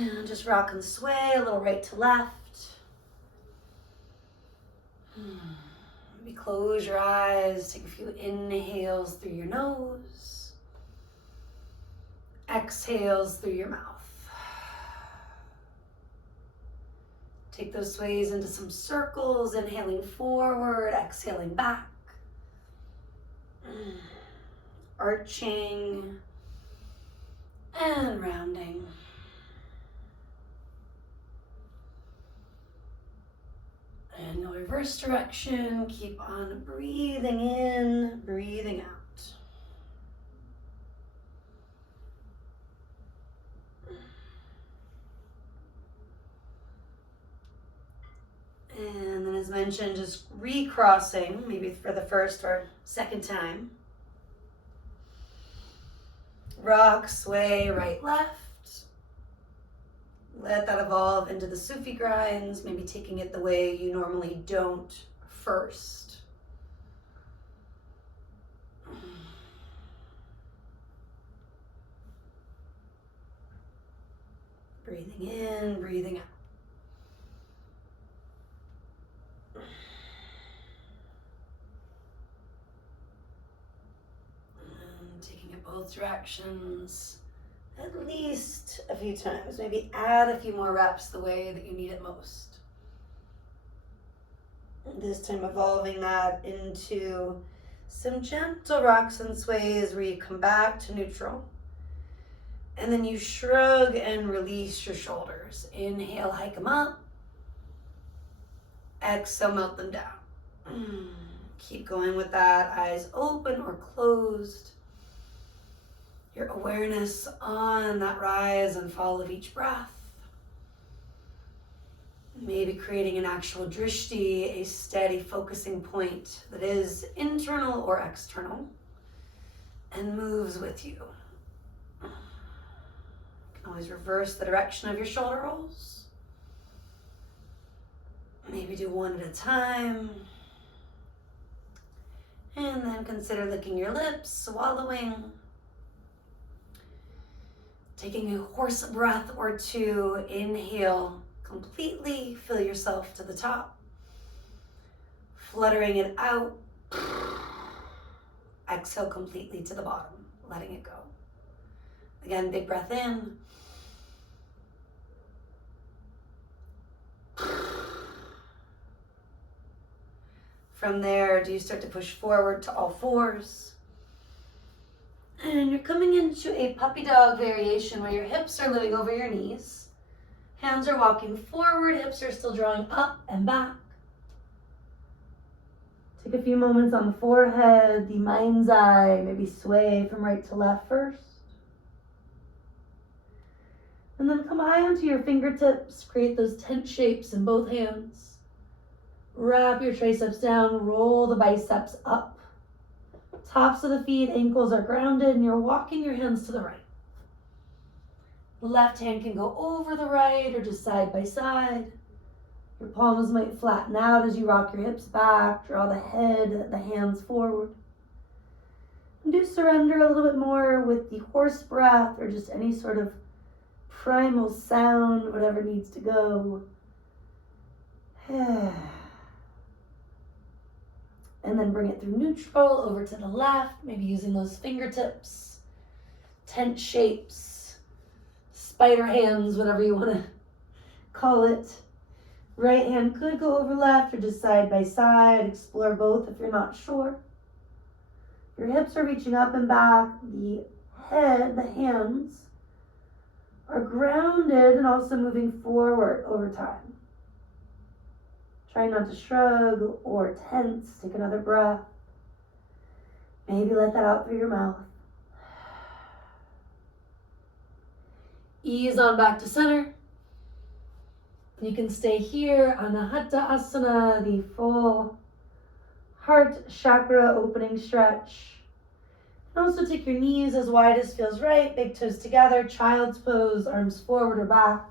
And just rock and sway a little right to left. Maybe close your eyes, take a few inhales through your nose, exhales through your mouth. Take those sways into some circles, inhaling forward, exhaling back. Arching and rounding. And no reverse direction. Keep on breathing in, breathing out. And then as mentioned, just recrossing, maybe for the first or second time. Rock, sway, right, left. Let that evolve into the Sufi grinds, maybe taking it the way you normally don't first. Breathing in, breathing out. And taking it both directions. At least a few times. Maybe add a few more reps the way that you need it most. This time evolving that into some gentle rocks and sways where you come back to neutral. And then you shrug and release your shoulders. Inhale, hike them up. Exhale, melt them down. Keep going with that. Eyes open or closed. Your awareness on that rise and fall of each breath. Maybe creating an actual drishti, a steady focusing point that is internal or external and moves with you. You can always reverse the direction of your shoulder rolls. Maybe do one at a time. And then consider licking your lips, swallowing. Taking a horse breath or two, inhale, completely fill yourself to the top. Fluttering it out. Exhale completely to the bottom, letting it go. Again, big breath in. From there, do you start to push forward to all fours? And you're coming into a puppy dog variation where your hips are living over your knees. Hands are walking forward, hips are still drawing up and back. Take a few moments on the forehead, the mind's eye, maybe sway from right to left first. And then come high onto your fingertips, create those tent shapes in both hands. Wrap your triceps down, roll the biceps up. Tops of the feet, ankles are grounded, and you're walking your hands to the right. The left hand can go over the right or just side by side. Your palms might flatten out as you rock your hips back, draw the head, the hands forward. And do surrender a little bit more with the horse breath or just any sort of primal sound, whatever needs to go. And then bring it through neutral over to the left, maybe using those fingertips, tent shapes, spider hands, whatever you want to call it. Right hand could go over left or just side by side. Explore both if you're not sure. Your hips are reaching up and back. The head, the hands, are grounded and also moving forward over time. Try not to shrug or tense. Take another breath. Maybe let that out through your mouth. Ease on back to center. You can stay here, Anahata Asana, the full heart chakra opening stretch. And also take your knees as wide as feels right, big toes together, child's pose, arms forward or back.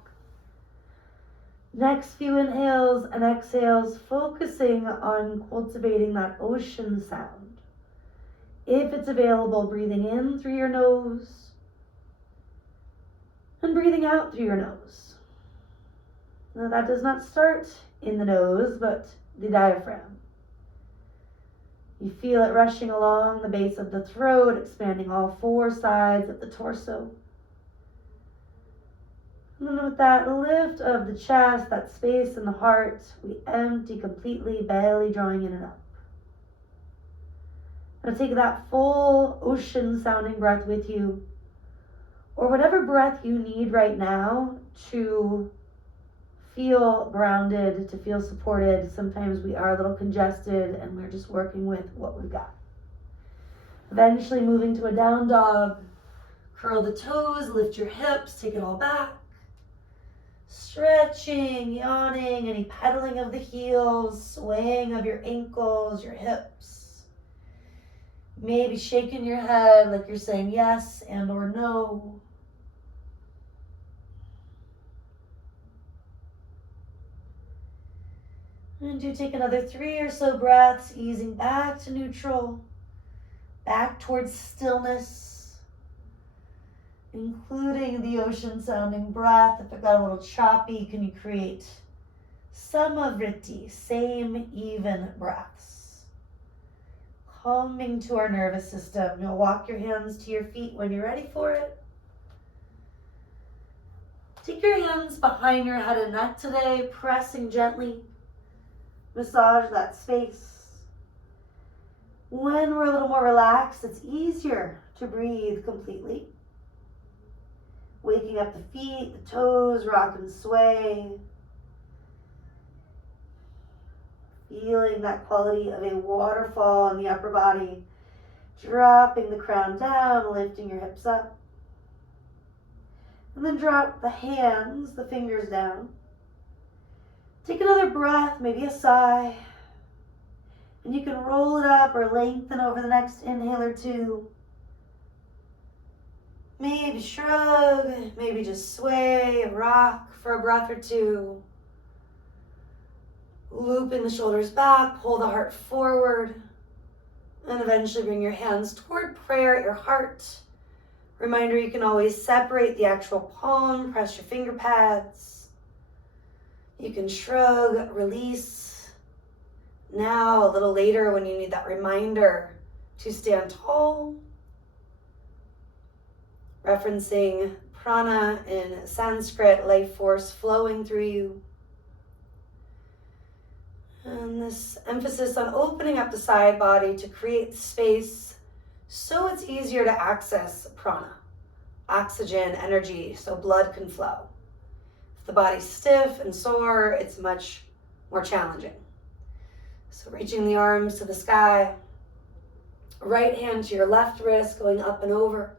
Next few inhales and exhales, focusing on cultivating that ocean sound. If it's available, breathing in through your nose And breathing out through your nose. Now that does not start in the nose, but the diaphragm. You feel it rushing along the base of the throat, expanding all four sides of the torso. And then with that lift of the chest, that space in the heart, we empty completely, belly drawing in and up. Now take that full ocean sounding breath with you, or whatever breath you need right now to feel grounded, to feel supported. Sometimes we are a little congested and we're just working with what we've got. Eventually moving to a down dog. Curl the toes, lift your hips, take it all back. Stretching, yawning, any pedaling of the heels, swaying of your ankles, your hips. Maybe shaking your head like you're saying yes and or no. And do take another 3 or so breaths, easing back to neutral, back towards stillness, including the ocean sounding breath. If it got a little choppy, can you create samavriti, same even breaths? Calming to our nervous system. You'll walk your hands to your feet when you're ready for it. Take your hands behind your head and neck today, pressing gently. Massage that space. When we're a little more relaxed, it's easier to breathe completely. Waking up the feet, the toes, rock and sway. Feeling that quality of a waterfall in the upper body. Dropping the crown down, lifting your hips up. And then drop the hands, the fingers down. Take another breath, maybe a sigh. And you can roll it up or lengthen over the next inhale or two. Maybe shrug, maybe just sway, rock for a breath or two. Looping the shoulders back, pull the heart forward. And eventually bring your hands toward prayer at your heart. Reminder, you can always separate the actual palm, press your finger pads. You can shrug, release. Now, a little later when you need that reminder to stand tall. Referencing prana in Sanskrit, life force flowing through you. And this emphasis on opening up the side body to create space so it's easier to access prana, oxygen, energy, so blood can flow. If the body's stiff and sore, it's much more challenging. So reaching the arms to the sky, right hand to your left wrist, going up and over.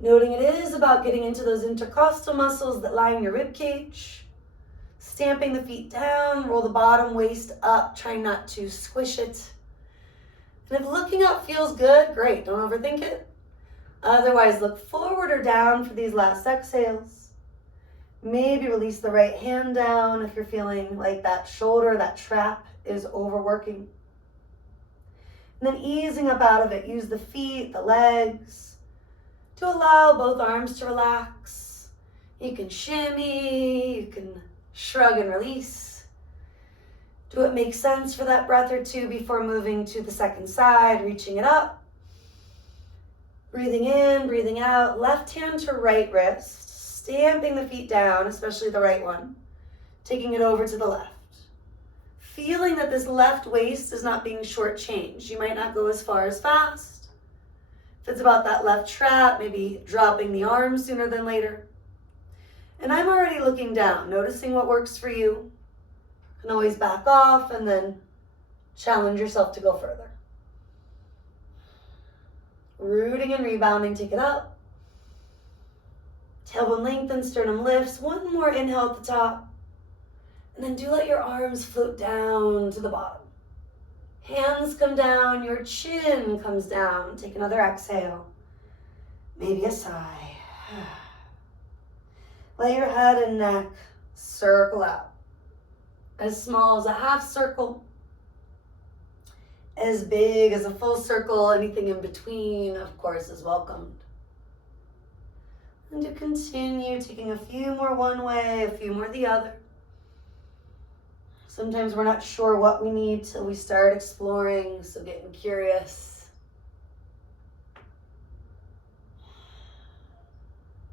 Noting it is about getting into those intercostal muscles that line your rib cage. Stamping the feet down, roll the bottom waist up, trying not to squish it. And if looking up feels good, great, don't overthink it. Otherwise, look forward or down for these last exhales. Maybe release the right hand down if you're feeling like that shoulder, that trap is overworking. And then easing up out of it, use the feet, the legs, to allow both arms to relax. You can shimmy, you can shrug and release. Do what makes sense for that breath or two before moving to the second side, reaching it up. Breathing in, breathing out, left hand to right wrist, stamping the feet down, especially the right one, taking it over to the left. Feeling that this left waist is not being shortchanged. You might not go as far as fast. If it's about that left trap, maybe dropping the arms sooner than later. And I'm already looking down, noticing what works for you. You can always back off and then challenge yourself to go further. Rooting and rebounding, take it up. Tailbone lengthens, sternum lifts. One more inhale at the top. And then do let your arms float down to the bottom. Hands come down, your chin comes down. Take another exhale. Maybe a sigh. Let your head and neck circle out. As small as a half circle. As big as a full circle. Anything in between, of course, is welcomed. And to continue taking a few more one way, a few more the other. Sometimes we're not sure what we need till we start exploring, so getting curious.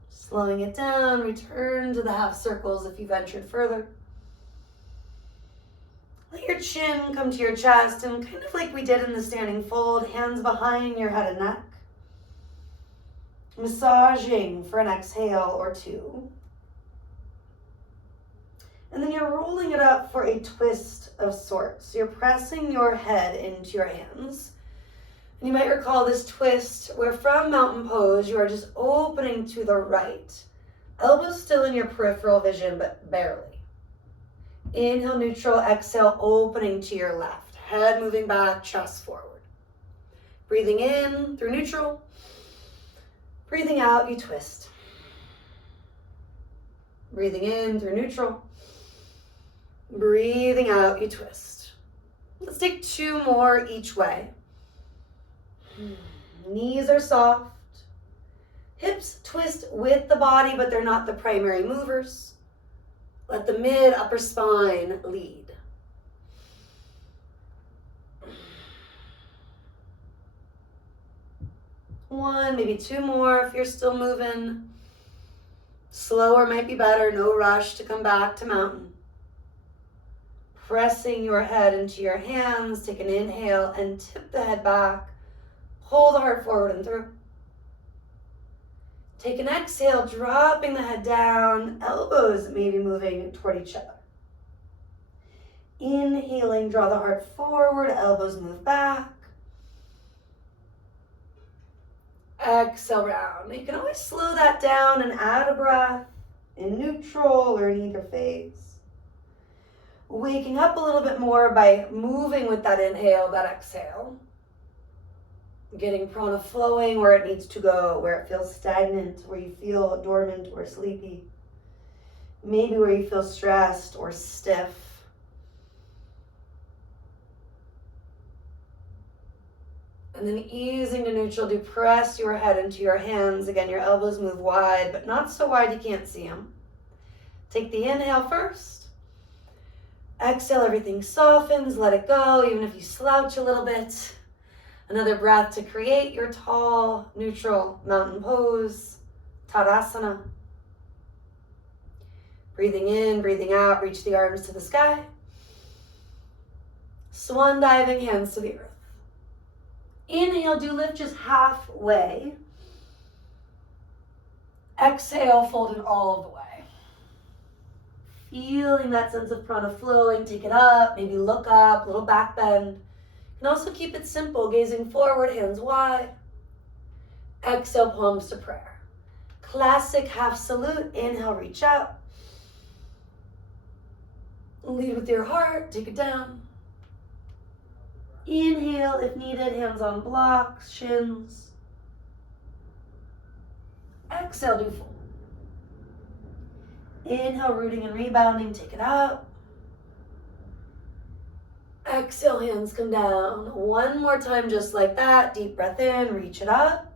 Slowing it down, return to the half circles if you ventured further. Let your chin come to your chest, and kind of like we did in the standing fold, hands behind your head and neck. Massaging for an exhale or two. And then you're rolling it up for a twist of sorts. So you're pressing your head into your hands. And you might recall this twist where from mountain pose, you are just opening to the right. Elbows still in your peripheral vision, but barely. Inhale, neutral, exhale, opening to your left. Head moving back, chest forward. Breathing in through neutral. Breathing out, you twist. Breathing in through neutral. Breathing out, you twist. Let's take 2 more each way. Knees are soft. Hips twist with the body, but they're not the primary movers. Let the mid upper spine lead. One, maybe 2 more if you're still moving. Slower might be better, no rush to come back to mountain. Pressing your head into your hands, take an inhale and tip the head back. Pull the heart forward and through. Take an exhale, dropping the head down, elbows maybe moving toward each other. Inhaling, draw the heart forward, elbows move back. Exhale, round. You can always slow that down and add a breath in neutral or in either phase. Waking up a little bit more by moving with that inhale, that exhale. Getting prana flowing where it needs to go, where it feels stagnant, where you feel dormant or sleepy. Maybe where you feel stressed or stiff. And then easing to neutral, do press your head into your hands. Again, your elbows move wide, but not so wide you can't see them. Take the inhale first. Exhale, everything softens, let it go, even if you slouch a little bit. Another breath to create your tall, neutral mountain pose, Tadasana. Breathing in, breathing out, reach the arms to the sky. Swan diving, hands to the earth. Inhale, do lift just halfway. Exhale, fold it all the way. Feeling that sense of prana flowing, take it up, maybe look up, little back bend. You can also keep it simple, gazing forward, hands wide. Exhale, palms to prayer. Classic half salute, inhale, reach up. Lead with your heart, take it down. Inhale, if needed, hands on blocks, shins. Exhale, do full. Inhale, rooting and rebounding, take it out. Exhale, hands come down. One more time, just like that. Deep breath in, reach it up.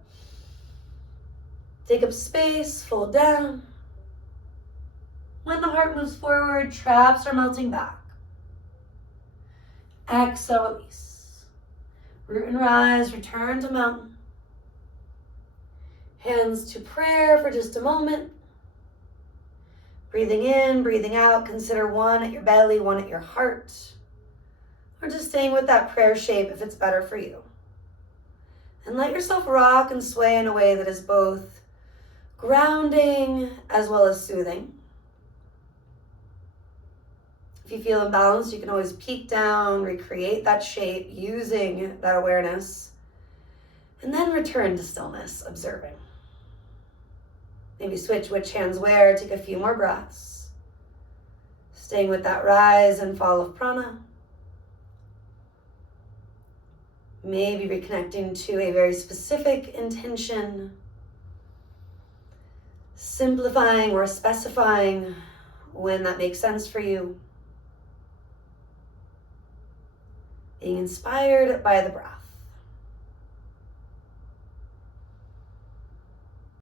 Take up space, fold down. When the heart moves forward, traps are melting back. Exhale, release. Root and rise, return to mountain. Hands to prayer for just a moment. Breathing in, breathing out, consider one at your belly, one at your heart. Or just staying with that prayer shape if it's better for you. And let yourself rock and sway in a way that is both grounding as well as soothing. If you feel imbalanced, you can always peek down, recreate that shape using that awareness, and then return to stillness, observing. Maybe switch which hands where, take a few more breaths. Staying with that rise and fall of prana. Maybe reconnecting to a very specific intention. Simplifying or specifying when that makes sense for you. Being inspired by the breath.